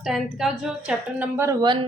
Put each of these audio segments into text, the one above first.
10th का जो chapter number 1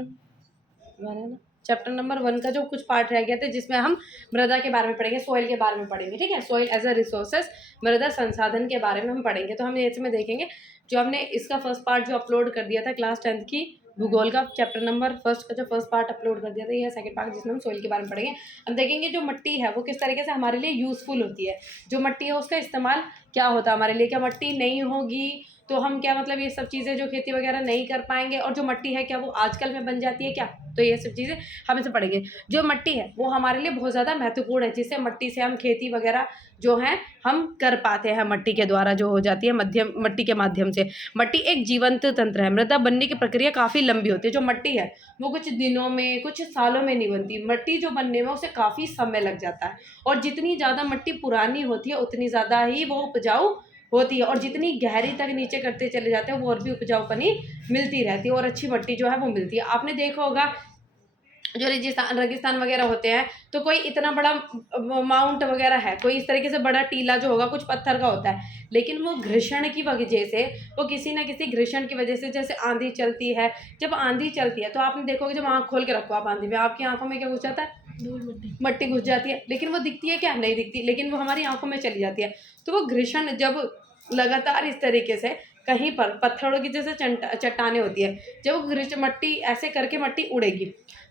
है ना, चैप्टर नंबर 1 का जो कुछ पार्ट रह गया था जिसमें हम मृदा के बारे में पढ़ेंगे, सॉइल के बारे में पढ़ेंगे। ठीक है, सॉइल एज अ रिसोर्सेस, मृदा संसाधन के बारे में हम पढ़ेंगे। तो हम इसमें देखेंगे जो हमने इसका फर्स्ट पार्ट जो अपलोड कर दिया था क्लास 10th की भूगोल का चैप्टर नंबर फर्स्ट का जो फर्स्ट पार्ट अपलोड कर दिया था, ये सेकंड पार्ट जिसमें हम सॉइल के बारे में पढ़ेंगे। हम देखेंगे जो मिट्टी है वो किस तरीके से हमारे लिए यूजफुल होती है, जो मिट्टी है उसका इस्तेमाल क्या होता है हमारे लिए, क्या मिट्टी नहीं होगी तो हम क्या मतलब ये सब चीज़ें जो खेती वगैरह नहीं कर पाएंगे, और जो मिट्टी है क्या वो आजकल में बन जाती है क्या, तो ये सब चीज़ें हम इसे पढ़ेंगे। जो मिट्टी है वो हमारे लिए बहुत ज़्यादा महत्वपूर्ण है, जिससे मिट्टी से हम खेती वगैरह जो है हम कर पाते हैं, मिट्टी के द्वारा जो हो जाती है मध्यम मिट्टी के माध्यम से। मिट्टी एक जीवंत तंत्र है, मृदा बनने की प्रक्रिया काफ़ी लंबी होती है। जो मिट्टी है वो कुछ दिनों में कुछ सालों में नहीं बनती, मिट्टी जो बनने में उसे काफ़ी समय लग जाता है, और जितनी ज़्यादा मिट्टी पुरानी होती है उतनी ज़्यादा ही वो उपजाऊ होती है, और जितनी गहरी तक नीचे करते चले जाते हैं वो और भी उपजाऊपनी मिलती रहती है और अच्छी मिट्टी जो है वो मिलती है। आपने देखा होगा जो रेगिस्तान वगैरह होते हैं तो कोई इतना बड़ा माउंट वगैरह है, कोई इस तरीके से बड़ा टीला जो होगा कुछ पत्थर का होता है, लेकिन वो घर्षण की वजह से, वो किसी ना किसी घर्षण की वजह से, जैसे आंधी चलती है, जब आंधी चलती है तो आपने देखोगे जब आँख खोल के रखो आप आंधी में, आपकी आंखों में क्या घुस जाता है, मट्टी घुस जाती है, लेकिन वो दिखती है क्या, नहीं दिखती, लेकिन वो हमारी आंखों में चली जाती है। तो वो घर्षण जब लगातार इस तरीके से कहीं पर पत्थरों की जैसे चट्टाने होती है, जब मट्टी ऐसे करके मट्टी उड़ेगी,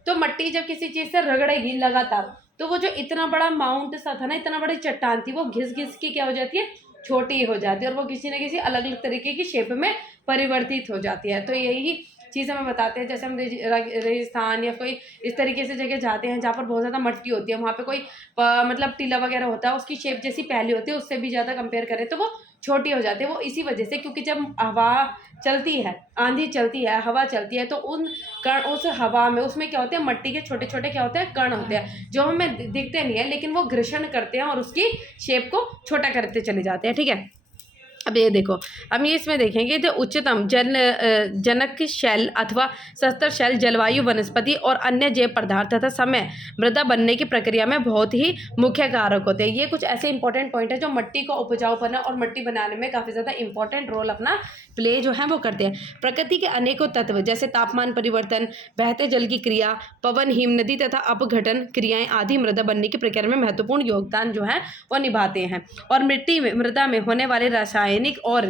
तो मट्टी जब किसी चीज़ से रगड़ेगी लगातार, तो वो जो इतना बड़ा माउंट सा था ना, इतना बड़ी चट्टान थी, वो घिस घिस की क्या हो जाती है, छोटी हो जाती है, और वो किसी न किसी अलग अलग तरीके की शेप में परिवर्तित हो जाती है। तो यही चीज़ हमें बताते हैं, जैसे हम रेगिस्तान या कोई इस तरीके से जगह जाते हैं जहाँ पर बहुत ज़्यादा मट्टी होती है, वहाँ पे कोई मतलब टीला वगैरह होता है, उसकी शेप जैसी पहली होती है उससे भी ज़्यादा कंपेयर करें तो वो छोटी हो जाती है। वो इसी वजह से, क्योंकि जब हवा चलती है, आंधी चलती है, हवा चलती है, तो उन कण उस हवा में उसमें क्या होते हैं, मिट्टी के छोटे छोटे क्या होते हैं, कण होते हैं, जो हमें दिखते नहीं है, लेकिन वो घर्षण करते हैं और उसकी शेप को छोटा करते चले जाते हैं। ठीक है, अब ये देखो, हम ये इसमें देखेंगे तो उच्चतम जनक शैल अथवा सस्तर शैल जलवायु, वनस्पति और अन्य जैव पदार्थ तथा समय मृदा बनने की प्रक्रिया में बहुत ही मुख्य कारक होते हैं। ये कुछ ऐसे इंपॉर्टेंट पॉइंट है जो मिट्टी को उपजाऊ बना और मिट्टी बनाने में काफ़ी ज़्यादा इंपॉर्टेंट रोल अपना प्ले जो है वो करते हैं। प्रकृति के अनेकों तत्व जैसे तापमान परिवर्तन, बहते जल की क्रिया, पवन, हिमनदी तथा अपघटन क्रियाएं आदि मृदा बनने की प्रक्रिया में महत्वपूर्ण योगदान जो है वो निभाते हैं। और मृदा में होने वाले रासायनिक और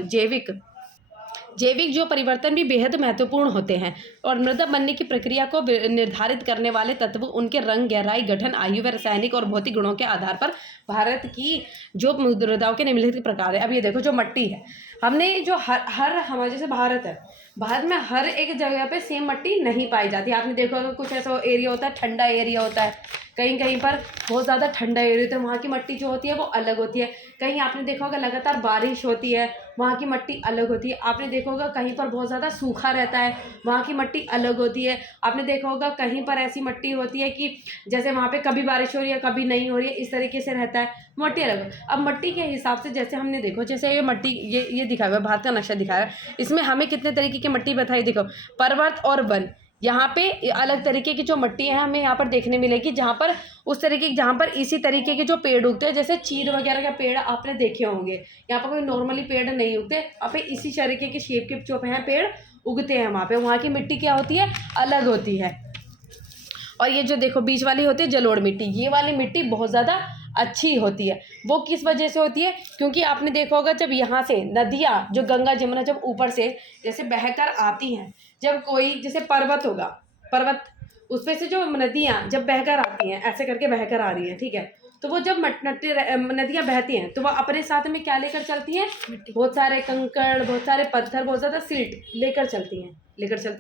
जैविक जो परिवर्तन भी बेहद महत्वपूर्ण होते हैं। और मृदा बनने की प्रक्रिया को निर्धारित करने वाले तत्व उनके रंग, गहराई, गठन, आयु व रासायनिक और भौतिक गुणों के आधार पर भारत की जो मृदाओं के निम्नलिखित प्रकार है। अब ये देखो, जो मिट्टी है, हमने जो हर हमारे जैसे भारत है, भारत में हर एक जगह पे सेम मिट्टी नहीं पाई जाती। आपने देखो अगर कुछ ऐसा एरिया होता है, ठंडा एरिया होता है, कहीं कहीं पर बहुत ज़्यादा ठंडा एरिया होता है, वहाँ की मिट्टी जो होती है वो अलग होती है। कहीं आपने देखा होगा लगातार बारिश होती है, वहाँ की मिट्टी अलग होती है। आपने देखा होगा कहीं पर बहुत ज़्यादा सूखा रहता है, वहाँ की मिट्टी अलग होती है। आपने देखा होगा कहीं पर ऐसी मिट्टी होती है कि जैसे वहाँ पे कभी बारिश हो रही है कभी नहीं हो रही है, इस तरीके से रहता है, मिट्टी अलग। अब मिट्टी के हिसाब से जैसे हमने देखो, जैसे ये मिट्टी ये दिखाया हुआ है, भारत का नक्शा दिखाया है, इसमें हमें कितने तरीके की मिट्टी बताई, देखो पर्वत और वन, यहाँ पे अलग तरीके की जो मिट्टी है हमें यहाँ पर देखने मिलेगी, जहाँ पर उस तरीके जहाँ पर इसी तरीके के जो पेड़ उगते हैं, जैसे चीड़ वगैरह के पेड़ आपने देखे होंगे, यहाँ पर कोई नॉर्मली पेड़ नहीं उगते, यहाँ पे इसी तरीके के शेप के जो हैं पेड़ उगते हैं, वहाँ पे वहाँ की मिट्टी क्या होती है, अलग होती है। और ये जो देखो बीच वाली होती है जलोढ़ मिट्टी, ये वाली मिट्टी बहुत ज़्यादा अच्छी होती है। वो किस वजह से होती है, क्योंकि आपने देखा होगा जब यहाँ से नदियाँ, जो गंगा जमुना जब ऊपर से जैसे बहकर आती हैं, जब कोई जैसे पर्वत होगा, पर्वत उस पे से जो नदियाँ जब बहकर आती हैं, ऐसे करके बहकर आ रही हैं, ठीक है, तो वो जब नदियाँ बहती हैं तो वह अपने साथ में क्या लेकर चलती हैं, बहुत सारे कंकड़, बहुत सारे पत्थर, बहुत ज़्यादा सिल्ट लेकर चलती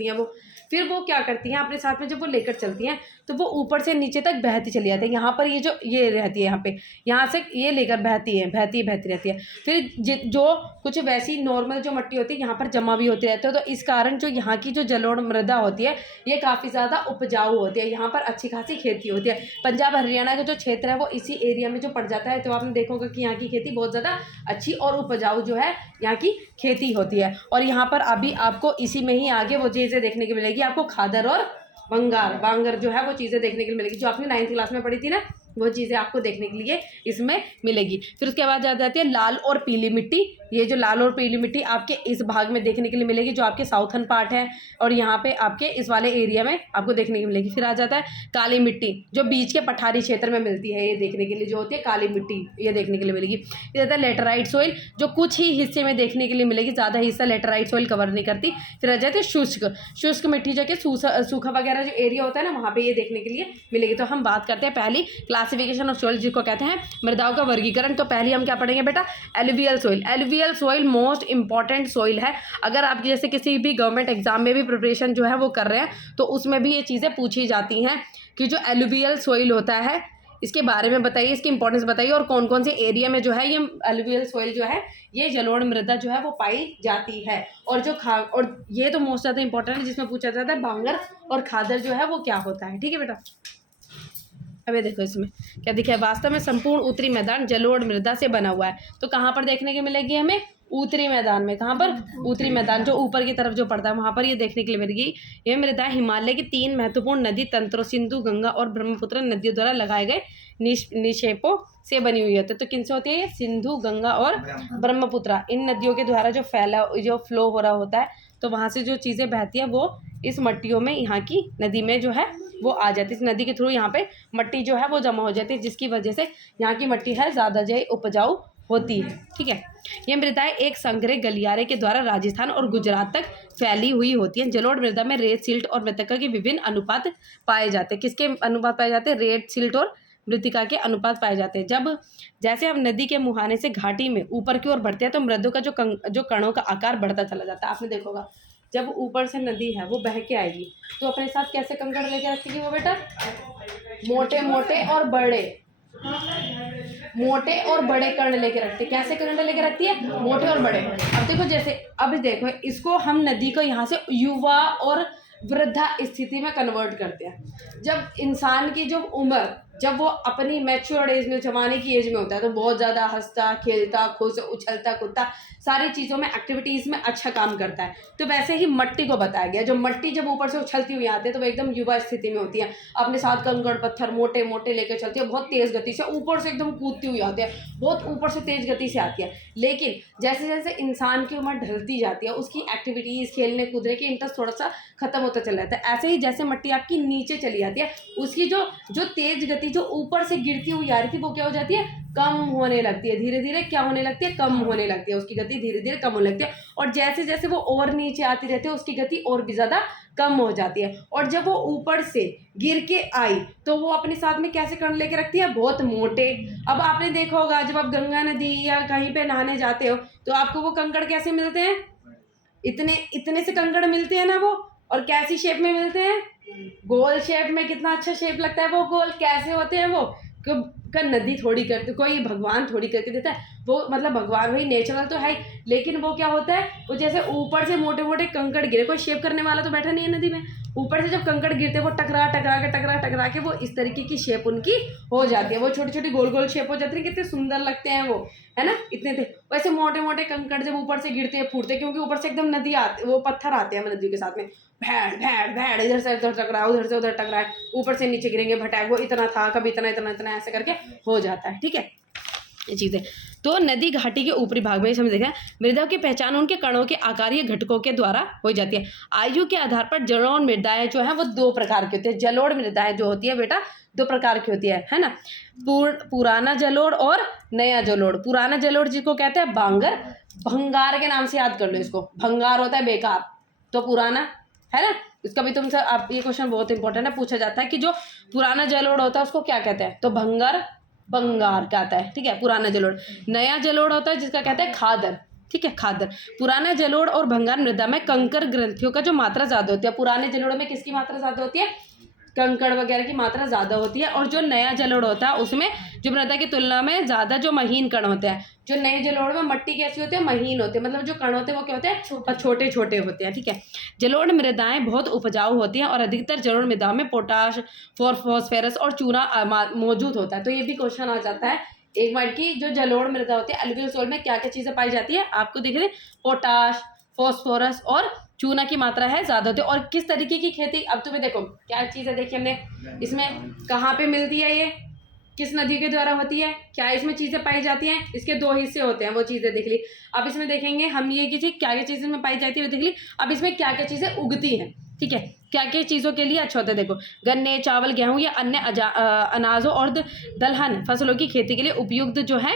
हैं वो। फिर वो क्या करती हैं अपने साथ में, जब वो लेकर चलती हैं तो वो ऊपर से नीचे तक बहती चली जाती है। यहाँ पर ये रहती है, यहाँ पे यहाँ से ये लेकर बहती रहती है। फिर जो कुछ वैसी नॉर्मल जो मिट्टी होती है यहाँ पर जमा भी होती रहती है, तो इस कारण जो यहाँ की जो जलोढ़ मृदा होती है ये काफ़ी ज़्यादा उपजाऊ होती है, यहाँ पर अच्छी खासी खेती होती है। पंजाब हरियाणा का जो क्षेत्र है वो इसी एरिया में जो पड़ जाता है, तो आपने देखोगे कि यहाँ की खेती बहुत ज़्यादा अच्छी और उपजाऊ जो है यहाँ की खेती होती है। और यहाँ पर अभी आपको इसी में ही आगे वो चीज़ें देखने को मिलेगी, आपको खादर और बांगर जो है वो चीज़ें देखने को मिलेगी, जो आपने 9th क्लास में पढ़ी थी ना, वो चीज़ें आपको देखने के लिए इसमें मिलेगी। फिर उसके बाद आ जाती है लाल और पीली मिट्टी। ये जो लाल और पीली मिट्टी आपके इस भाग में देखने के लिए मिलेगी, जो आपके साउथर्न पार्ट है, और यहाँ पे आपके इस वाले एरिया में आपको देखने को मिलेगी। फिर आ जाता है काली मिट्टी, जो बीच के पठारी क्षेत्र में मिलती है, ये देखने के लिए जो होती है काली मिट्टी, ये देखने के लिए मिलेगी। फिर आता है लेटराइट सॉइल, जो कुछ ही हिस्से में देखने के लिए मिलेगी, ज़्यादा हिस्सा लेटराइट सॉइल कवर नहीं करती। फिर आ जाती है शुष्क मिट्टी, जो कि सूखा वगैरह जो एरिया होता है ना, वहाँ पे ये देखने के लिए मिलेगी। तो हम बात करते हैं पहली क्लासिफिकेशन ऑफ सॉइल, जिसको कहते हैं मृदाओं का वर्गीकरण। तो पहले हम क्या पढ़ेंगे बेटा, alluvial soil. Alluvial soil most important soil है। अगर आप जैसे किसी भी गवर्नमेंट एग्जाम में भी प्रिपरेशन जो है वो कर रहे हैं, तो उसमें भी ये चीज़ें पूछी जाती हैं कि जो एलुवियल सॉइल होता है इसके बारे में बताइए, इसकी इंपॉर्टेंस बताइए, और कौन कौन से एरिया में जो है ये एलुवियल सॉइल जो है, ये जलोढ़ मृदा जो है वो पाई जाती है। और जो और ये तो मोस्ट ज़्यादा इंपॉर्टेंट है, जिसमें पूछा जाता है भांगर और खादर जो है वो क्या होता है। ठीक है बेटा, अबे देखो इसमें क्या दिखा है, वास्तव में संपूर्ण उत्तरी मैदान जलोढ़ मृदा से बना हुआ है। तो कहाँ पर देखने को मिलेगी हमें, उत्तरी मैदान में। कहाँ पर, उत्तरी मैदान, जो ऊपर की तरफ जो पड़ता है वहाँ पर ये देखने के लिए मिलेगी। ये मृदा हिमालय की 3 महत्वपूर्ण नदी तंत्रों सिंधु, गंगा और ब्रह्मपुत्र नदियों द्वारा लगाए गए निक्षेपों से बनी हुई होती है। तो किनसे होती है ये, सिंधु, गंगा और ब्रह्मपुत्र, इन नदियों के द्वारा जो फ्लो हो रहा होता है, तो वहाँ से जो चीज़ें बहती है वो इस मट्टियों में, यहाँ की नदी में जो है वो आ जाती है। इस नदी के थ्रू यहाँ पे मट्टी जो है वो जमा हो जाती है, जिसकी वजह से यहाँ की मट्टी है ज़्यादा जो है उपजाऊ होती है। ठीक है, ये मृदाएं एक संग्रह गलियारे के द्वारा राजस्थान और गुजरात तक फैली हुई होती हैं। जलोढ़ मृदा में रेत, सिल्ट और मृत्तिका के विभिन्न अनुपात पाए जाते हैं। किसके अनुपात पाए जाते हैं, रेत, सिल्ट और मृत्तिका के अनुपात पाए जाते हैं। जब जैसे हम नदी के मुहाने से घाटी में ऊपर की ओर बढ़ते हैं, तो मृदों का जो कणों का आकार बढ़ता चला जाता है। आपने देखा होगा, जब ऊपर से नदी है वो बह के आएगी तो अपने साथ कैसे कंकड़ लेके आती है वो बेटा, मोटे मोटे और बड़े, मोटे और बड़े कण लेके रखती है। कैसे कण लेके रखती है, मोटे और बड़े। अब देखो, जैसे अब देखो, इसको हम नदी को यहाँ से युवा और वृद्धा स्थिति में कन्वर्ट करते हैं। जब इंसान की जो उम्र, जब वो अपनी मैच्योर्ड एज में, जवानी की एज में होता है, तो बहुत ज़्यादा हंसता, खेलता, खुश, उछलता कूदता, सारी चीज़ों में, एक्टिविटीज़ में अच्छा काम करता है। तो वैसे ही मट्टी को बताया गया, जो मट्टी जब ऊपर से उछलती हुई आती है तो वो एकदम युवा स्थिति में होती है, अपने साथ कंकड़ पत्थर मोटे मोटे लेकर चलती है, बहुत तेज़ गति से ऊपर से एकदम कूदती हुई आती है, बहुत ऊपर से तेज़ गति से आती है। लेकिन जैसे जैसे इंसान की उम्र ढलती जाती है, उसकी एक्टिविटीज़, खेलने कूदने की इंटरेस्ट थोड़ा सा खत्म होता चला जाता है। ऐसे ही जैसे मट्टी आपकी नीचे चली जाती है, उसकी जो तेज गति जो ऊपर से गिरती हुई आ रही थी, वो क्या हो जाती है, कम होने लगती है। धीरे धीरे क्या होने लगती है, कम होने लगती है, उसकी गति धीरे धीरे कम होने लगती है। और जैसे जैसे वो और नीचे आती रहती है, उसकी गति और भी ज़्यादा कम हो जाती है। और जब वो ऊपर से गिर के आई तो वो अपने साथ में कैसे कण लेके रखती है, बहुत मोटे। अब आपने देखा होगा, जब आप गंगा नदी या कहीं पे नहाने जाते हो तो आपको वो कंकड़ कैसे मिलते हैं, इतने इतने से कंकड़ मिलते हैं ना वो, और कैसी शेप में मिलते हैं, गोल शेप में। कितना अच्छा शेप लगता है वो गोल। कैसे होते हैं वो, का नदी थोड़ी करती, कोई भगवान थोड़ी करके देता है वो, मतलब भगवान वही नेचुरल तो है, लेकिन वो क्या होता है, वो जैसे ऊपर से मोटे मोटे कंकड़ गिरे, कोई शेप करने वाला तो बैठा नहीं है नदी में, ऊपर से जब कंकड़ गिरते हैं वो टकरा के वो इस तरीके की शेप उनकी हो जाती है। वो छोटी छोटी गोल गोल शेप हो जाती है, कितने सुंदर लगते हैं वो, है ना, इतने थे। वैसे मोटे मोटे कंकड़ जब ऊपर से गिरते हैं, फूटते, क्योंकि ऊपर से एकदम नदी आती, वो पत्थर आते हैं नदियों के साथ में, भैड़ भैड़ भैड़, इधर से उधर टकराए, उधर से उधर टकराए, ऊपर से नीचे गिरेंगे, भटाए, वो इतना था, कभी इतना इतना इतना, ऐसे करके हो जाता है। ठीक है, ये चीज़ें। तो नदी घाटी के ऊपरी भाग में समझ देखें, मृदा की पहचान उनके कणों के आकारीय घटकों के द्वारा हो जाती है। आयु के आधार पर जलोढ़ मृदाएं जो है वो 2 प्रकार की होती है। जलोढ़ मृदाएं जो होती है बेटा 2 प्रकार की होती है ना, पुराना जलोढ़ और नया जलोढ़। पुराना जलोढ़ जिसको कहते हैं बांगर, भंगार के नाम से याद कर लो इसको, भंगार होता है बेकार, तो पुराना है ना। इसका भी तुमसे आप, ये क्वेश्चन बहुत इंपॉर्टेंट है, पूछा जाता है कि जो पुराना जलोढ़ होता है उसको क्या कहते हैं, तो भंगार, बंगार कहता है। ठीक है, पुराना जलोढ़। नया जलोढ़ होता है जिसका कहते हैं खादर। ठीक है, खादर। पुराना जलोढ़ और भंगार मृदा में कंकर ग्रंथियों का जो मात्रा ज्यादा होती है, पुराने जलोढ़ में किसकी मात्रा ज्यादा होती है, कंकड़ वगैरह की मात्रा ज़्यादा होती है। और जो नया जलोढ़ होता है उसमें जो मृदा की तुलना में ज़्यादा जो महीन कण होते हैं। जो नए जलोढ़ में मट्टी कैसी होती है, महीन होती है, मतलब जो कण होते हैं वो क्या होते हैं, छोटे छोटे होते हैं। ठीक है, जलोढ़ मृदाएं बहुत उपजाऊ होती हैं और अधिकतर जलोढ़ मृदा में पोटाश, फॉस्फोरस और चूना मौजूद होता है। तो ये भी क्वेश्चन आ जाता है एक बार की, जो जलोढ़ मृदा होती है एलुवियल सॉइल में क्या क्या चीज़ें पाई जाती है, आपको देख रहे, पोटाश, फॉस्फोरस और चूना की मात्रा है ज़्यादा होती है। और किस तरीके की खेती, अब तुम्हें देखो क्या चीज़ है, देखिए हमने इसमें कहाँ पे मिलती है, ये किस नदी के द्वारा होती है, क्या इसमें चीज़ें पाई जाती हैं, इसके 2 हिस्से होते हैं, वो चीज़ें देख ली। अब इसमें देखेंगे हम ये कि क्या क्या चीज़ें में पाई जाती है वो देख ली। अब इसमें क्या क्या चीज़ें उगती हैं, ठीक है, क्या क्या चीज़ों के लिए अच्छा होता है। देखो, गन्ने, चावल, गेहूँ या अन्य अनाजों और दलहन फसलों की खेती के लिए उपयुक्त जो है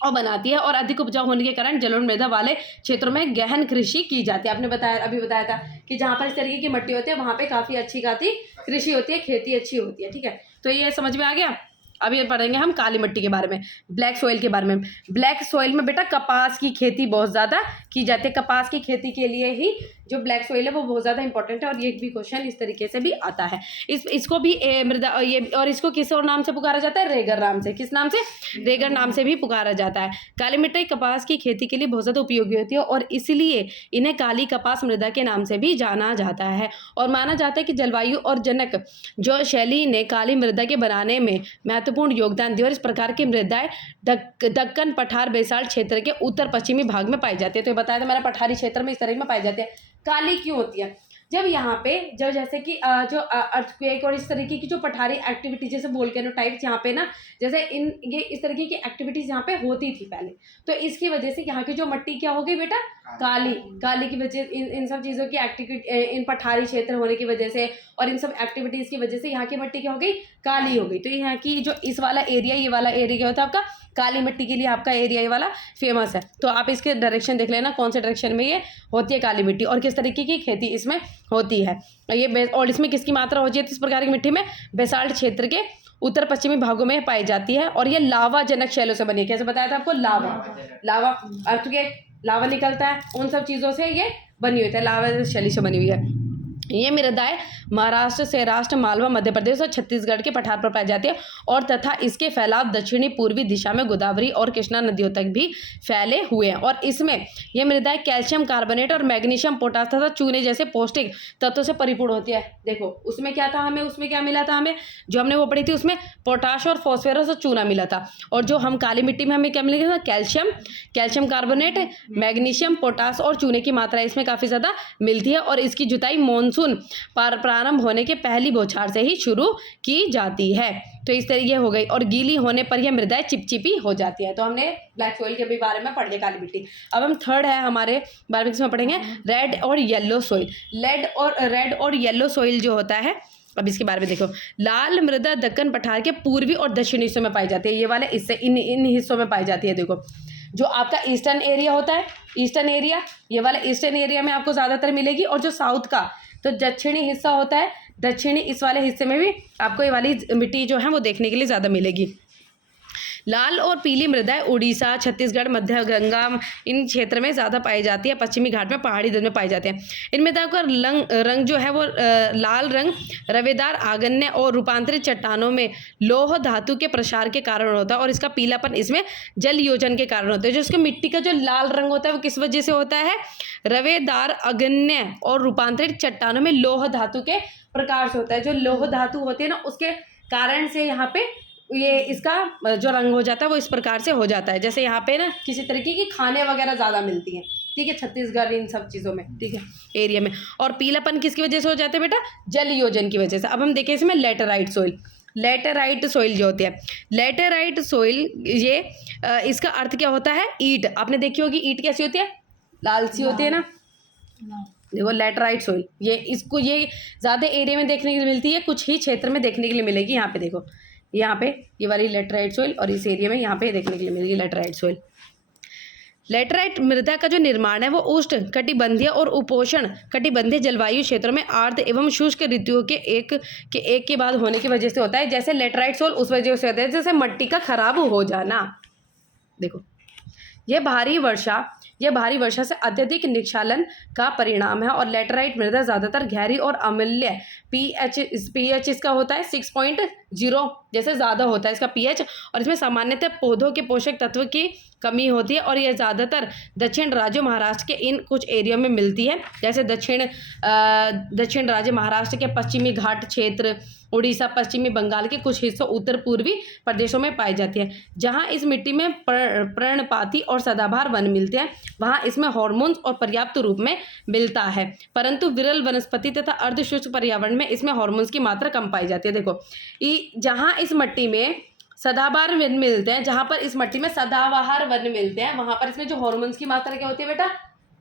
और बनाती है, और अधिक उपजाऊ होने के कारण जलोढ़ मृदा वाले क्षेत्रों में गहन कृषि की जाती है। आपने बताया, अभी बताया था कि जहाँ पर इस तरीके की मिट्टी होती है वहाँ पे काफ़ी अच्छी खासी कृषि होती है, खेती अच्छी होती है, ठीक है। तो ये समझ में आ गया। अब ये पढ़ेंगे हम काली मिट्टी के बारे में, ब्लैक सॉइल के बारे में। ब्लैक सॉइल में बेटा कपास की खेती बहुत ज़्यादा की जाती है। कपास की खेती के लिए ही जो ब्लैक सॉइल है वो बहुत ज़्यादा इंपॉर्टेंट है, और ये भी क्वेश्चन इस तरीके से भी आता है। इसको भी मृदा ये, और इसको किस और नाम से पुकारा जाता है, रेगर नाम से। किस नाम से, रेगर नाम से भी पुकारा जाता है। काली मिट्टी कपास की खेती के लिए बहुत ज़्यादा उपयोगी होती है, और इसलिए इन्हें काली कपास मृदा के नाम से भी जाना जाता है। और माना जाता है कि जलवायु और जनक जो शैली ने काली मृदा के बनाने में महत्वपूर्ण योगदान दिया, और इस प्रकार की मृदाएं दक्कन पठार बेसाल्ट क्षेत्र के उत्तर पश्चिमी भाग में पाई जाती है। तो ये बताया था मैंने, पठारी क्षेत्र में इस तरह में पाई जाती है। काली क्यों होती है, जब यहाँ पे जब जैसे कि जो अर्थक्वेक और इस तरीके की जो पठारी एक्टिविटी, जैसे वोल्केनो टाइप्स यहाँ पे ना, जैसे ये इस तरीके की एक्टिविटीज यहाँ पे होती थी पहले, तो इसकी वजह से यहाँ की जो मिट्टी क्या हो गई बेटा, काली की वजह, इन सब चीज़ों की एक्टिविटी, इन पठारी क्षेत्र होने की वजह से और इन सब एक्टिविटीज़ की वजह से यहाँ की मिट्टी क्या हो गई, काली हो गई। तो यहाँ की जो इस वाला एरिया, ये वाला एरिया क्या होता है आपका, काली मिट्टी के लिए आपका एरिया ये वाला फेमस है। तो आप इसके डायरेक्शन देख लेना, कौन से डायरेक्शन में ये होती है काली मिट्टी, और किस तरीके की खेती इसमें होती है ये। और इसमें किसकी मात्रा होती है इस प्रकार की मिट्टी में, बेसाल्ट क्षेत्र के उत्तर पश्चिमी भागों में पाई जाती है, और ये लावा जनक शैलों से बनी है। कैसे बताया था आपको, लावा अर्थक्वेक, लावा निकलता है, उन सब चीज़ों से ये बनी हुई है, लावा शैली से बनी हुई है। ये मृदाएं महाराष्ट्र, सौराष्ट्र, मालवा, मध्य प्रदेश और छत्तीसगढ़ के पठार पर पाई जाती है, और तथा इसके फैलाव दक्षिणी पूर्वी दिशा में गोदावरी और कृष्णा नदियों तक भी फैले हुए हैं। और इसमें ये मृदाएं कैल्शियम कार्बोनेट और मैग्नीशियम, पोटास तथा चूने जैसे पौष्टिक तत्वों से परिपूर्ण होती है। देखो उसमें क्या था, हमें उसमें क्या मिला था, हमें जो हमने वो पढ़ी थी उसमें पोटाश और फॉस्फोरस और चूना मिला था, और जो हम काली मिट्टी में हमें क्या मिलेगा, कैल्शियम कार्बोनेट, मैग्नीशियम, पोटास और चूने की मात्रा इसमें काफ़ी ज़्यादा मिलती है। और इसकी जुताई मानसून प्रारंभ होने के पहली बौछार से ही शुरू की जाती है। तो इस तरीके हो गई, और गीली होने पर यह मृदाएं चिपचिपी हो जाती है। तो हमने ब्लैक सॉइल के भी बारे में पढ़ लिया, काली मिट्टी। अब हम थर्ड है हमारे बारे में, इसमें पढ़ेंगे रेड और येलो सॉइल। रेड और येलो सॉइल जो होता है, अब इसके बारे में देखो। लाल मृदा दक्कन पठार के पूर्वी और दक्षिणी हिस्सों में पाई जाती है। ये वाले इससे इन हिस्सों में पाई जाती है। देखो जो आपका ईस्टर्न एरिया होता है, ईस्टर्न एरिया, ये वाला ईस्टर्न एरिया में आपको ज़्यादातर मिलेगी, और जो साउथ का तो दक्षिणी हिस्सा होता है, दक्षिणी इस वाले हिस्से में भी आपको ये वाली मिट्टी जो है वो देखने के लिए ज़्यादा मिलेगी। लाल और पीली मृदाएं उड़ीसा, छत्तीसगढ़, मध्य गंगा इन क्षेत्र में ज़्यादा पाई जाती है। पश्चिमी घाट में, पहाड़ी दल में पाई जाते हैं। इन मृदाओं का रंग जो है वो लाल रंग रवेदार आग्नेय और रूपांतरित चट्टानों में लौह धातु के प्रसार के कारण होता है, और इसका पीलापन इसमें जल योजन के कारण होता है। जो इसके मिट्टी का जो लाल रंग होता है वो किस वजह से होता है, रवेदार आग्नेय और रूपांतरित चट्टानों में लौह धातु के प्रकार से होता है। जो लौह धातु होती है ना, उसके कारण से यहाँ पे ये इसका जो रंग हो जाता है वो इस प्रकार से हो जाता है। जैसे यहाँ पे ना किसी तरीके की खाने वगैरह ज़्यादा मिलती हैं, ठीक है, छत्तीसगढ़ इन सब चीज़ों में, ठीक है, एरिया में। और पीलापन किसकी वजह से हो जाता है बेटा, जल योजन की वजह से। अब हम देखें इसमें लेटराइट सॉइल। लेटराइट सॉइल जो होती है, लेटराइट सॉइल ये इसका अर्थ क्या होता है, ईंट। आपने देखी होगी ईंट कैसी होती है, लाल सी होती है ना। देखो लेटराइट सॉइल, ये इसको ये ज़्यादा एरिया में देखने के लिए मिलती है, कुछ ही क्षेत्र में देखने के लिए मिलेगी। यहाँ पे देखो, यहाँ पे ये वाली लेटराइट सॉइल, और इस एरिया में यहाँ पे देखने के लिए मिलेगी लेटराइट सॉइल। लेटराइट मृदा का जो निर्माण है वो उष्ण कटिबंधीय और उपोष्ण कटिबंधीय जलवायु क्षेत्रों में आर्द्र एवं शुष्क ऋतुओं के एक के बाद होने की वजह से होता है। जैसे लेटराइट सॉइल उस वजह से होता है जैसे मिट्टी का खराब हो जाना। देखो यह भारी वर्षा से अत्यधिक निक्षालन का परिणाम है, और लेटराइट मृदा ज़्यादातर गहरी और अम्लीय पीएच इसका होता है 6.0 जैसे ज़्यादा होता है इसका पीएच, और इसमें सामान्यतः पौधों के पोषक तत्व की कमी होती है, और यह ज़्यादातर दक्षिण राज्यों महाराष्ट्र के इन कुछ एरिया में मिलती है। जैसे दक्षिण राज्य महाराष्ट्र के पश्चिमी घाट क्षेत्र, उड़ीसा, पश्चिमी बंगाल के कुछ हिस्सों, उत्तर पूर्वी प्रदेशों में पाई जाती है। जहाँ इस मिट्टी में पर्णपाती और सदाबहार वन मिलते हैं, वहाँ इसमें हार्मोन्स और पर्याप्त रूप में मिलता है, परंतु विरल वनस्पति तथा अर्धशुष्क पर्यावरण में इसमें हार्मोन्स की मात्रा कम पाई जाती है। देखो जहाँ इस मिट्टी में सदाबहार वन मिलते हैं, जहाँ पर इस मिट्टी में सदाबहार वन मिलते हैं, वहाँ पर इसमें जो हार्मोन्स की मात्रा क्या होती है बेटा,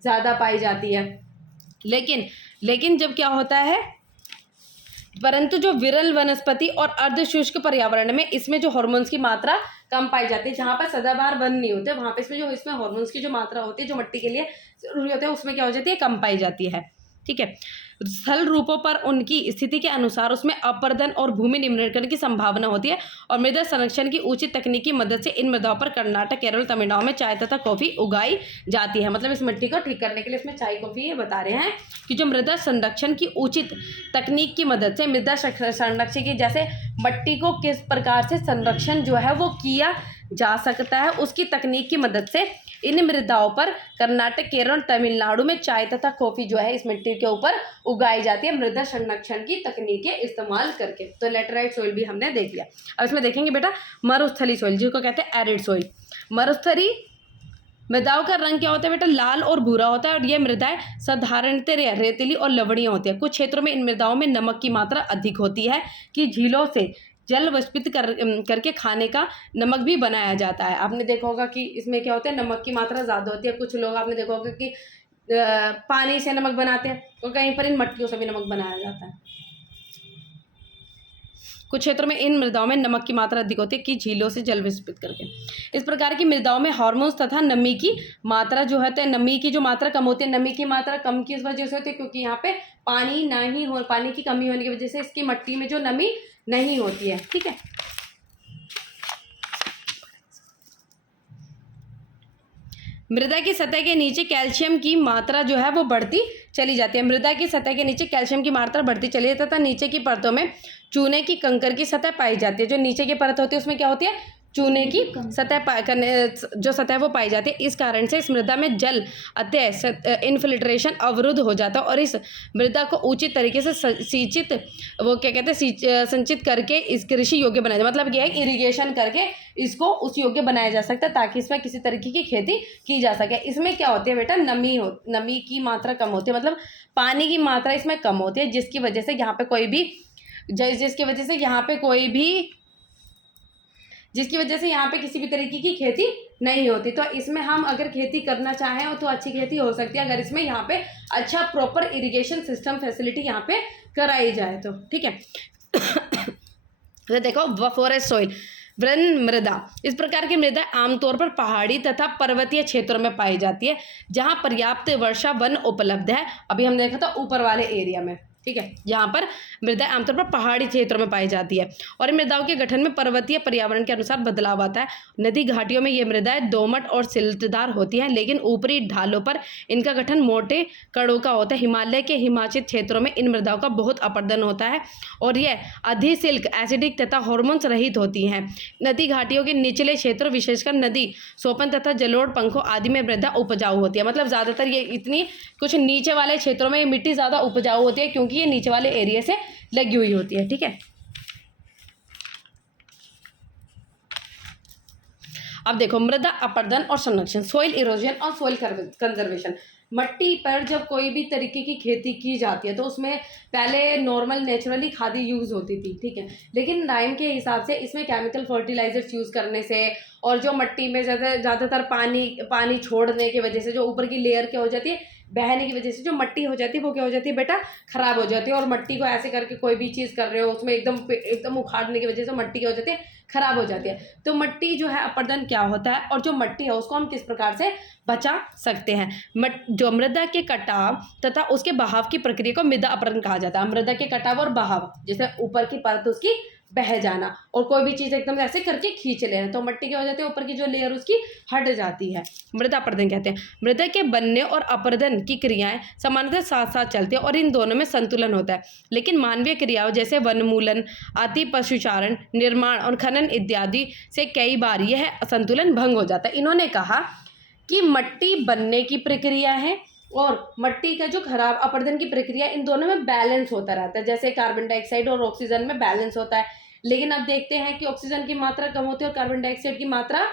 ज़्यादा पाई जाती है। लेकिन जब क्या होता है, परंतु जो विरल वनस्पति और अर्धशुष्क पर्यावरण में इसमें जो हार्मोन्स की मात्रा कम पाई जाती है। जहाँ पर सदाबहार वन नहीं होते वहाँ पे इसमें हार्मोन्स की जो मात्रा होती है, जो मिट्टी के लिए जरूरी होती है, उसमें क्या हो जाती है, कम पाई जाती है। ठीक है। स्थल रूपों पर उनकी स्थिति के अनुसार उसमें अपर्दन और भूमि निम्नीकरण की संभावना होती है और मृदा संरक्षण की उचित तकनीक की मदद से इन मृदाओं पर कर्नाटक, केरल, तमिलनाडु में चाय तथा कॉफी उगाई जाती है। मतलब इस मिट्टी को ठीक करने के लिए इसमें चाय कॉफी, ये बता रहे हैं कि जो मृदा संरक्षण की उचित तकनीक की मदद से मृदा संरक्षण की, जैसे मिट्टी को किस प्रकार से संरक्षण जो है वो किया जा सकता है, उसकी तकनीक की मदद से इन मृदाओं पर कर्नाटक, केरल, तमिलनाडु में चाय तथा कॉफी जो है इस मिट्टी के ऊपर उगाई जाती है मृदा संरक्षण की तकनीकें इस्तेमाल करके। तो लेटराइट सॉइल भी हमने देख लिया। अब इसमें देखेंगे बेटा मरुस्थली सॉइल, जिसको कहते हैं एरिड सॉइल। मरुस्थली मृदाओं का रंग क्या होता है बेटा, लाल और भूरा होता है और ये मृदाएं साधारणतः रेतीली और लवणीय होती है। कुछ क्षेत्रों में इन मृदाओं में नमक की मात्रा अधिक होती है कि झीलों से जल वाष्पित करके खाने का नमक भी बनाया जाता है। आपने देखा होगा कि इसमें क्या होता है, नमक की मात्रा ज़्यादा होती है। कुछ लोग आपने देखा होगा कि पानी से नमक बनाते हैं, और कहीं पर इन मट्टियों से भी नमक बनाया जाता है। कुछ क्षेत्रों में इन मृदाओं में नमक की मात्रा अधिक होती है कि झीलों से जल विस्पित करके। इस प्रकार की मृदाओं में हार्मोन्स तथा नमी की मात्रा जो है, नमी की जो मात्रा कम होती है। नमी की मात्रा कम किस वजह से होती है, क्योंकि यहाँ पे पानी की कमी होने की वजह से इसकी मिट्टी में जो नमी नहीं होती है। ठीक है। मृदा की सतह के नीचे कैल्शियम की मात्रा जो है वो बढ़ती चली जाती है। मृदा की सतह के नीचे कैल्शियम की मात्रा बढ़ती चली जाती है तथा नीचे की परतों में चूने की कंकर की सतह पाई जाती है। जो नीचे की परत होती है उसमें क्या होती है, चूने की जो सतह वो पाई जाती है। इस कारण से इस मृदा में जल अतः इनफिल्ट्रेशन अवरुद्ध हो जाता है और इस मृदा को उचित तरीके से सिंचित, वो क्या कहते हैं, संचित करके इस कृषि योग्य बनाया जाए। मतलब यह है इरिगेशन करके इसको उस योग्य बनाया जा सकता है ताकि इसमें किसी तरीके की खेती की जा सके। इसमें क्या होती है बेटा, नमी की मात्रा कम होती है, मतलब पानी की मात्रा इसमें कम होती है, जिसकी वजह से यहाँ पे कोई किसी भी तरीके की खेती नहीं होती। तो इसमें हम अगर खेती करना चाहें तो अच्छी खेती हो सकती है अगर इसमें यहाँ पे अच्छा प्रॉपर इरिगेशन सिस्टम फैसिलिटी यहाँ पे कराई जाए तो। ठीक है। तो देखो फॉरेस्ट सॉइल, वन मृदा। इस प्रकार की मृदा आमतौर पर पहाड़ी तथा पर्वतीय क्षेत्रों में पाई जाती है जहाँ पर्याप्त वर्षा वन उपलब्ध है। अभी हमने देखा था ऊपर वाले एरिया में। ठीक है। यहाँ पर मृदा आमतौर पर पहाड़ी क्षेत्रों में पाई जाती है और इन मृदाओं के गठन में पर्वतीय पर्यावरण के अनुसार बदलाव आता है। नदी घाटियों में ये मृदाएं दोमट और सिल्तदार होती हैं, लेकिन ऊपरी ढालों पर इनका गठन मोटे कणों का होता है। हिमालय के हिमाचित क्षेत्रों में इन मृदाओं का बहुत अपर्दन होता है और यह अधिसिल्क, एसिडिक तथा हार्मोन्स रहित होती हैं। नदी घाटियों के निचले क्षेत्र, विशेषकर नदी सोपन तथा जलोढ़ पंखों आदि में मृदा उपजाऊ होती है। मतलब ज़्यादातर ये इतनी कुछ नीचे वाले क्षेत्रों में ये मिट्टी ज़्यादा उपजाऊ होती है क्योंकि ये नीचे वाले एरिया से लगी हुई होती है। ठीक है। अब देखो मृदा अपर्दन और संरक्षण, सॉइल इरोजन और सॉइल कंजर्वेशन। मिट्टी पर जब कोई भी तरीके की खेती की जाती है तो उसमें पहले नॉर्मल नेचुरली खादी यूज़ होती थी। ठीक है। लेकिन टाइम के हिसाब से इसमें केमिकल फर्टिलाइजर्स यूज़ करने से और जो मिट्टी में ज़्यादातर पानी छोड़ने की वजह से जो ऊपर की लेयर क्या हो जाती है, बहने की वजह से जो मिट्टी हो जाती है वो क्या हो जाती है बेटा, खराब हो जाती है। और मिट्टी को ऐसे करके कोई भी चीज़ कर रहे हो उसमें एकदम उखाड़ने की वजह से मिट्टी क्या हो जाती है, खराब हो जाती है। तो मिट्टी जो है अपर्दन क्या होता है और जो मिट्टी है उसको हम किस प्रकार से बचा सकते हैं। जो मृदा के कटाव तथा उसके बहाव की प्रक्रिया को मृदा अपर्दन कहा जाता है। मृदा के कटाव और बहाव, जैसे ऊपर की परत उसकी बह जाना और कोई भी चीज़ एकदम ऐसे करके खींच लेना, तो मिट्टी क्या हो जाती है, ऊपर की जो लेयर उसकी हट जाती है, मृदा अपर्दन कहते हैं। मृदा के बनने और अपर्दन की क्रियाएं सामान्यतः साथ साथ चलती है और इन दोनों में संतुलन होता है। लेकिन मानवीय क्रियाओं जैसे वनमूलन, अति पशुचारण, निर्माण और खनन इत्यादि से कई बार यह संतुलन भंग हो जाता है। इन्होंने कहा कि मिट्टी बनने की प्रक्रिया है और मिट्टी का जो खराब अपर्दन की प्रक्रिया, इन दोनों में बैलेंस होता रहता है। जैसे कार्बन डाइऑक्साइड और ऑक्सीजन में बैलेंस होता है, लेकिन अब देखते हैं कि ऑक्सीजन की मात्रा कम होती है और कार्बन डाइऑक्साइड की मात्रा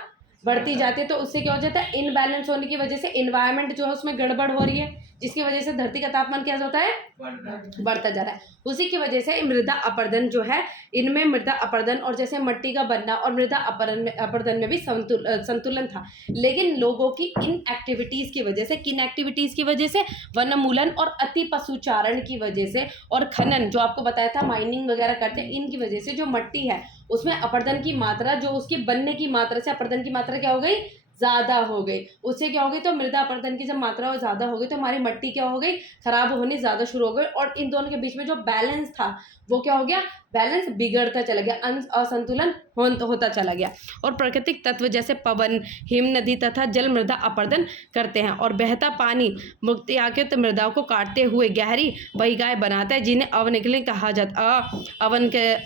बढ़ती जाती है। तो उससे क्या हो जाता है, इनबैलेंस होने की वजह से एनवायरनमेंट जो है उसमें गड़बड़ हो रही है। जिसकी वजह से धरती का तापमान क्या होता है, बढ़ता जा रहा है। उसी की वजह से मृदा अपरदन जो है, इनमें मृदा अपरदन और जैसे मिट्टी का बनना और मृदा अपरदन में भी संतुलन था। लेकिन लोगों की इन एक्टिविटीज़ की वजह से, किन एक्टिविटीज़ की वजह से, वनमूलन और अति पशुचारण की वजह से और खनन, जो आपको बताया था माइनिंग वगैरह करते हैं, इनकी वजह से जो मिट्टी है उसमें अपरदन की मात्रा, जो उसकी बनने की मात्रा से अपरदन की मात्रा क्या हो गई, ज़्यादा हो गई। उससे क्या हो गई, तो मृदा अपरदन की जब मात्रा ज़्यादा हो गई तो हमारी मिट्टी क्या हो गई, खराब होनी ज़्यादा शुरू हो गई। और इन दोनों के बीच में जो बैलेंस था वो क्या हो गया, बैलेंस बिगड़ता चला गया, असंतुलन होता चला गया। और प्राकृतिक तत्व जैसे पवन, हिम नदी तथा जल मृदा अपरदन करते हैं और बहता पानी मुक्तियाकृत मृदाओं को काटते हुए गहरी वहिकाएं बनाता है, जिन्हें अवनिकलन कहा जाता, अवनिकाय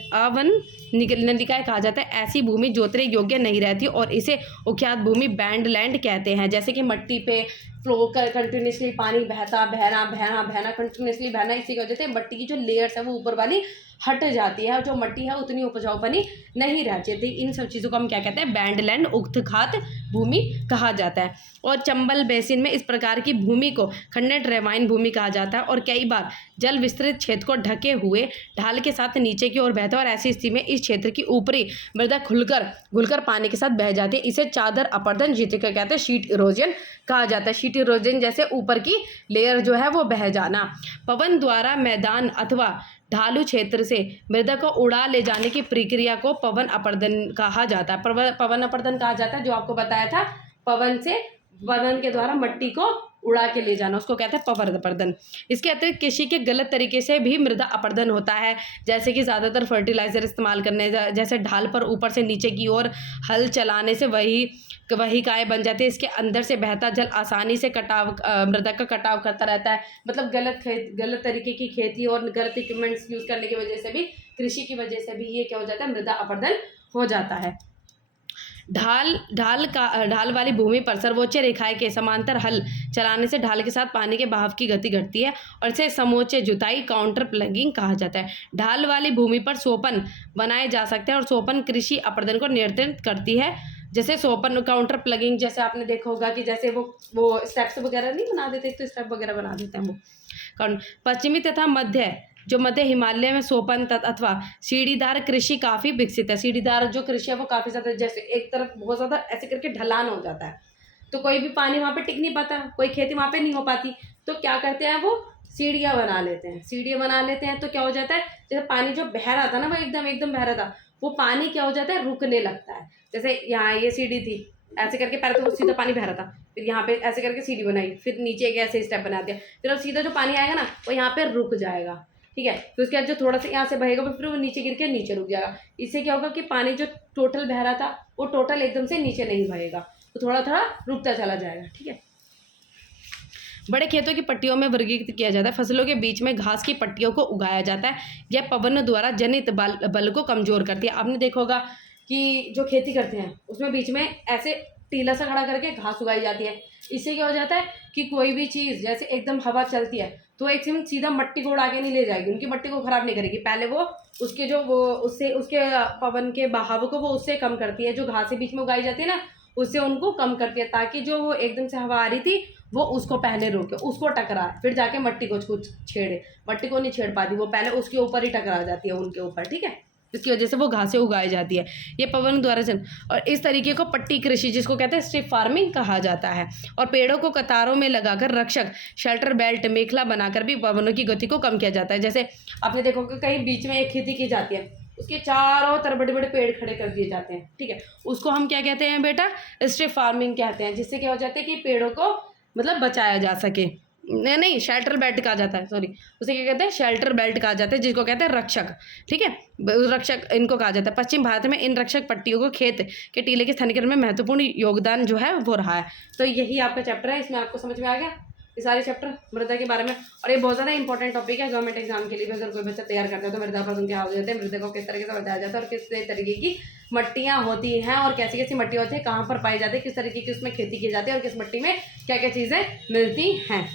कहा जाता है। ऐसी भूमि जोतने योग्य नहीं रहती और इसे उख्यात भूमि बैंडलैंड कहते हैं। जैसे कि मिट्टी पे फ्लो कंटिन्यूसली पानी बहना कंटिन्यूसली बहना, इसी की वजह से मिट्टी की जो लेयर्स है वो ऊपर वाली हट जाती है और जो मिट्टी है उतनी उपजाऊपनी नहीं रहती थी। इन सब चीज़ों को हम क्या कहते हैं, बैंडलैंड, उख्यात भूमि कहा जाता है। और चंबल बेसिन में इस प्रकार की भूमि को खंडित रेवाइन भूमि कहा जाता है और कई बार जल विस्तृत क्षेत्र को ढके हुए ढाल के साथ नीचे की ओर बहता है और ऐसी स्थिति में इस क्षेत्र की ऊपरी मृदा घुलकर पानी के साथ बह जाती है। इसे चादर अपरदन, जिसे क्या कहते हैं, शीट इरोजन कहा जाता है। शीट इरोजन जैसे ऊपर की लेयर जो है वो बह जाना। पवन द्वारा मैदान अथवा ढालू क्षेत्र से मृदा को उड़ा ले जाने की प्रक्रिया को पवन अपरदन कहा जाता है। पवन अपरदन कहा जाता है, जो आपको बताया था, पवन के द्वारा मिट्टी को उड़ा के ले जाना, उसको कहते हैं पवन अपरदन। इसके अतिरिक्त कृषि के गलत तरीके से भी मृदा अपरदन होता है, जैसे कि ज़्यादातर फर्टिलाइजर इस्तेमाल करने, जैसे ढाल पर ऊपर से नीचे की ओर हल चलाने से वही काय बन जाती है। इसके अंदर से बहता जल आसानी से मृदा का कटाव करता रहता है। मतलब गलत तरीके की खेती और गलत इक्विपमेंट्स यूज़ करने की वजह से भी, कृषि की वजह से भी ये क्या हो जाता है, मृदा अपरदन हो जाता है। ढाल वाली भूमि पर सर्वोच्च रेखाएं के समांतर हल चलाने से ढाल के साथ पानी के बहाव की गति घटती है और इसे समोच्च जुताई, काउंटर प्लगिंग कहा जाता है। ढाल वाली भूमि पर सोपन बनाए जा सकते हैं और सोपन कृषि अपरदन को नियंत्रित करती है। जैसे सोपन, काउंटर प्लगिंग, जैसे आपने देखा होगा कि जैसे वो स्टेप्स वगैरह नहीं बना देते, तो स्टेप वगैरह बना देते हैं वो। पश्चिमी तथा मध्य हिमालय में सोपन अथवा सीढ़ीदार कृषि काफ़ी विकसित है। सीढ़ीदार जो कृषि है वो काफ़ी ज़्यादा, जैसे एक तरफ बहुत ज़्यादा ऐसे करके ढलान हो जाता है तो कोई भी पानी वहाँ पे टिक नहीं पाता, कोई खेती वहाँ पे नहीं हो पाती, तो क्या करते हैं, वो सीढ़ियाँ बना लेते हैं। तो क्या हो जाता है, जैसे पानी जो बह रहा था ना, वो एकदम बह रहा था, वो पानी क्या हो जाता है, रुकने लगता है। जैसे यहाँ ये सीढ़ी थी, ऐसे करके पहले तो सीधा पानी बह रहा था, फिर यहाँ पे ऐसे करके सीढ़ी बनाई, फिर नीचे एक ऐसे स्टेप बना दिया, फिर अब सीधा जो पानी आएगा ना वो यहाँ पे रुक जाएगा, ठीक है। तो उसके बाद जो थोड़ा सा यहाँ से बहेगा फिर वो नीचे गिर के नीचे रुक जाएगा। इससे क्या होगा कि पानी जो टोटल बह रहा था वो टोटल एकदम से नीचे नहीं बहेगा, तो थोड़ा थोड़ा रुकता चला जाएगा, ठीक है। बड़े खेतों की पट्टियों में वर्गीकृत किया जाता है। फसलों के बीच में घास की पट्टियों को उगाया जाता है। यह पवन द्वारा जनित बल को कमजोर करती है। आपने देखा होगा कि जो खेती करते हैं उसमें बीच में ऐसे टीला सा खड़ा करके घास उगाई जाती है। इससे क्या हो जाता है कि कोई भी चीज़ जैसे एकदम हवा चलती है तो एक सीधा मट्टी को उड़ा के नहीं ले जाएगी, उनकी मट्टी को ख़राब नहीं करेगी। पहले वो उसके जो वो उसके पवन के बहाव को वो उससे कम करती है, जो घासें बीच में उगाई जाती है ना उससे उनको कम करती है, ताकि जो वो एकदम से हवा आ रही थी वो उसको पहले रोके, उसको टकराए, फिर जाके मट्टी को कुछ छेड़े। मट्टी को नहीं छेड़ पाती, वो पहले उसके ऊपर ही टकरा जाती है, उनके ऊपर, ठीक है। इसकी वजह से वो घासें उगाई जाती है। ये पवन द्वारा और इस तरीके को पट्टी कृषि, जिसको कहते हैं स्ट्रिप फार्मिंग कहा जाता है। और पेड़ों को कतारों में लगाकर रक्षक शेल्टर बेल्ट मेखला बनाकर भी पवनों की गति को कम किया जाता है। जैसे आपने देखो कि कहीं बीच में एक खेती की जाती है, उसके चारों तरफ बड़े बड़े पेड़ खड़े कर दिए जाते हैं, ठीक है। उसको हम क्या कहते हैं बेटा, स्ट्रिप फार्मिंग कहते हैं। जिससे क्या हो जाता है कि पेड़ों को मतलब बचाया जा सके। नहीं, शेल्टर बेल्ट कहा जाता है, सॉरी, उसे क्या कहते हैं, शेल्टर बेल्ट कहा जाता है, जिसको कहते हैं रक्षक, ठीक है। रक्षक इनको कहा जाता है। पश्चिम भारत में इन रक्षक पट्टियों को खेत के टीले के स्थानीयकरण में महत्वपूर्ण योगदान जो है वो रहा है। तो यही आपका चैप्टर है, इसमें आपको समझ में आ गया ये सारे चैप्टर मृदा के बारे में। और ये बहुत ज़्यादा इंपॉर्टेंट टॉपिक है गवर्नमेंट एग्जाम के लिए भी। अगर कोई बच्चा तैयार करता है तो मृदा अपरदन क्या हो जाते हैं, मृदा को किस तरीके से बताया जाता है और किस तरीके की मट्टियाँ होती हैं और कैसी कैसी मट्टी होती है, कहाँ पर पाई जाती है, किस तरीके की उसमें खेती की जाती है और किस मट्टी में क्या क्या चीज़ें मिलती हैं।